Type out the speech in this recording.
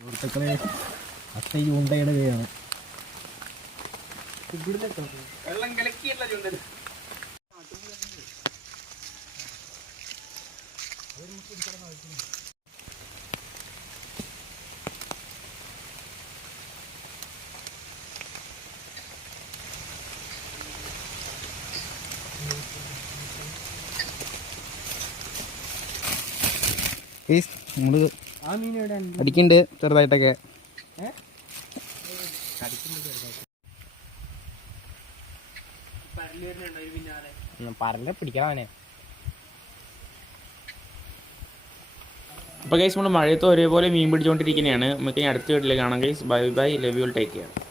സുഹൃത്തുക്കളെ അത്ത ചൂണ്ടയുടെ കൈയാണ്. വെള്ളം കലക്കിയല്ല ചൂണ്ടൽ. നമ്മള് അടിക്കുന്നുണ്ട് ചെറുതായിട്ടൊക്കെ. പറഞ്ഞ പിടിക്കാനെ. അപ്പോൾ ഗൈസ് നമ്മൾ മഴയത്ത് ഒരേപോലെ മീൻ പിടിച്ചുകൊണ്ടിരിക്കുന്നതാണ്. നമുക്ക് അടുത്ത വീട്ടിൽ കാണാം guys. Bye bye, love you, take care.